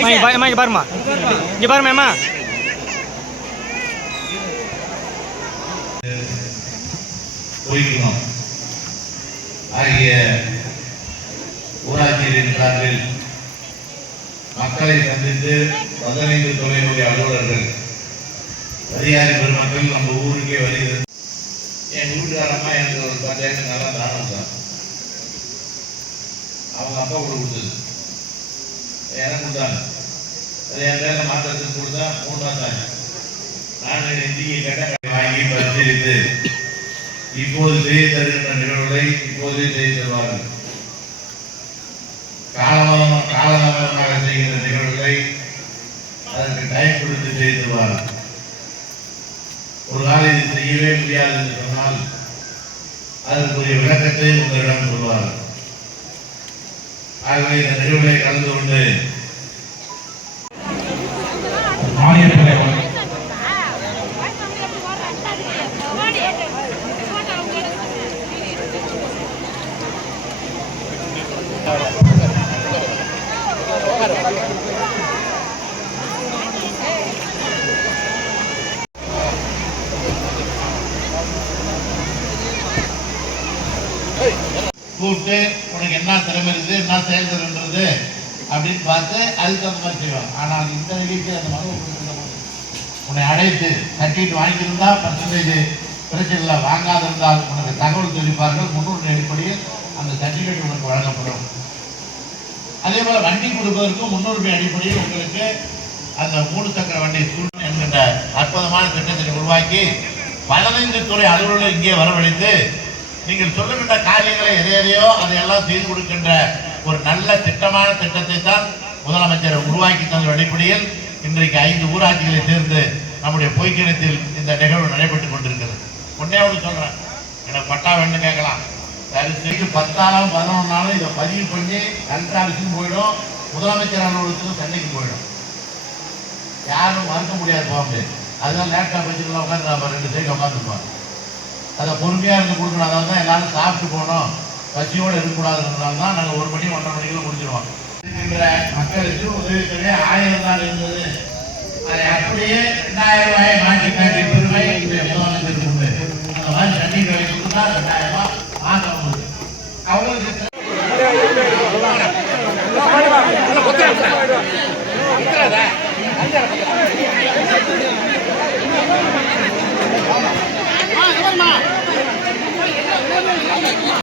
அம்மா, இங்க பா- அம்மா, இங்க பாருமா இங்க பாருமா அம்மா பொய்குணம் ஆகிய ஊராட்சிகளின் சார்பில் மக்களை சந்தித்து பதினைந்து துறையுடைய அலுவலர்கள் அதிகாரி பெருமக்கள் நம்ம ஊருக்கே வருகிறது. என் வீட்டுக்காரம்மா எனக்கு ஒரு பத்தாயிரம் நல்லா தானம் சார். அவங்க அப்பா கூட கொடுத்தது. இடம் கொடுத்தாங்க அது என் பேரை மாற்றத்துக்கு கொடுத்தா மூணு மாதம் நான் இந்திய கட்ட வாங்கி பரிசீலித்து இப்போது செய்து தருகின்ற நிகழ்வுகளை இப்போதே செய்து தருவார்கள். காலமாக காலதாமதமாக செய்கின்ற நிகழ்வுகளை அதற்கு டைம் கொடுத்து செய்து தருவார்கள். ஒரு நாள் இது செய்யவே முடியாது என்று சொன்னால் அதற்குரிய விளக்கத்தை உங்களிடம் சொல்வார்கள். ஆகவே இந்த நிகழ்வுகளை கலந்து கொண்டு மாநில தலைவர் கூப்பிட்டு உனக்கு என்ன திறமை இருக்குது? என்ன செயல்திறன்றது? அப்படின்னு பார்த்து அதுக்கு தகுந்த மாதிரி செய்வாங்க. ஆனால் இந்த நிகழ்ச்சி அந்த மாதிரி கொடுக்கின்ற உன்னை அழைத்து சர்டிஃபிகேட் வாங்கியிருந்தா பர்சன்டேஜ் பிரச்சனை இல்லை வாங்காது இருந்தால் உனக்கு தகவல் தெரிவிப்பார்கள். முன்னூறு அடிப்படையில் அந்த சர்டிஃபிகேட் உனக்கு வழங்கப்படும். அதே போல வண்டி கொடுப்பதற்கும் முன்னுரிமை அடிப்படையில் உங்களுக்கு அந்த மூணு சக்கர வண்டி சூழ்நிலை என்கின்ற அற்புதமான திட்டத்தை உருவாக்கி பதினைந்து துறை அலுவலர்கள் இங்கே வரவழைத்து நீங்கள் சொல்லுகின்ற காரியங்களை எதை எதையோ அதையெல்லாம் செய்து கொடுக்கின்ற ஒரு நல்ல திட்டமான திட்டத்தை தான் முதலமைச்சர் உருவாக்கி தந்த அடிப்படையில் இன்றைக்கு ஐந்து ஊராட்சிகளை சேர்ந்து நம்முடைய பொய்க்கிணத்தில் இந்த நிகழ்வு நடைபெற்றுக் கொண்டிருக்கிறது. ஒன்னே ஒன்று சொல்றேன். எனக்கு பட்டா வேணும்னு கேட்கலாம். தயவு செய்து பத்தாலும் பதினொன்று நாளும் இதை பதிவு பண்ணி கலெக்டர் ஆஃபீஸுக்கும் போயிடும். முதலமைச்சர் அலுவலகத்துக்கும் சென்னைக்கு போயிடும். யாரும் மறுக்க முடியாது போக முடியாது அதெல்லாம் லேப்டாப் வச்சுக்கலாம் உட்காந்து நம்ம ரெண்டு சைடு உட்காந்துருப்பாங்க அதை பொறுமையாக இருந்து கொடுக்கணும் அதாவது தான் எல்லாரும் சாப்பிட்டு போகணும் பசியோடு இருக்கக்கூடாதுன்றதுனால தான் நாங்கள் ஒரு மணி ஒன்றரை மணிக்குள்ள முடிஞ்சிடுவோம் இருக்கின்ற மக்களுக்கு உதவித்தொகை ஆயிரம் தான் இருந்தது. அதை அப்படியே ரெண்டாயிரம் ரூபாயை மாற்றி காட்டிய பெருமை இந்த முதலமைச்சருக்கு உண்டு அந்த மாதிரி தண்ணி கொடுத்தா